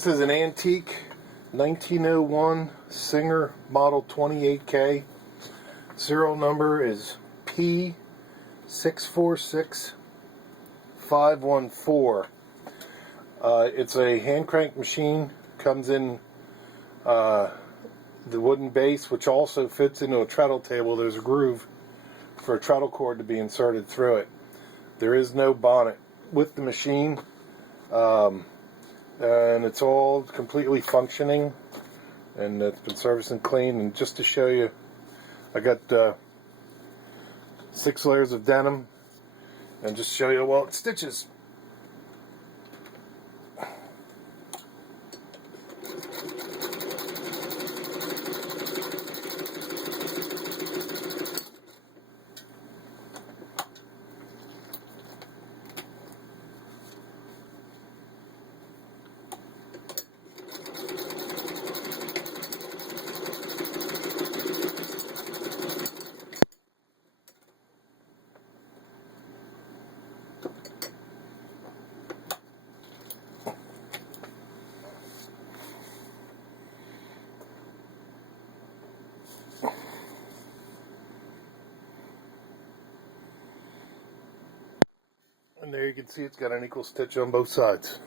This is an antique 1901 Singer model 28K. Serial number is P646516. It's a hand crank machine. Comes in the wooden base, which also fits into a treadle table. There's a groove for a treadle cord to be inserted through it. There is no bonnet with the machine, and it's all completely functioning, and it's been serviced and cleaned. And just to show you, I got 6 layers of denim, and just show you well it stitches. And there you can see it's got an equal stitch on both sides.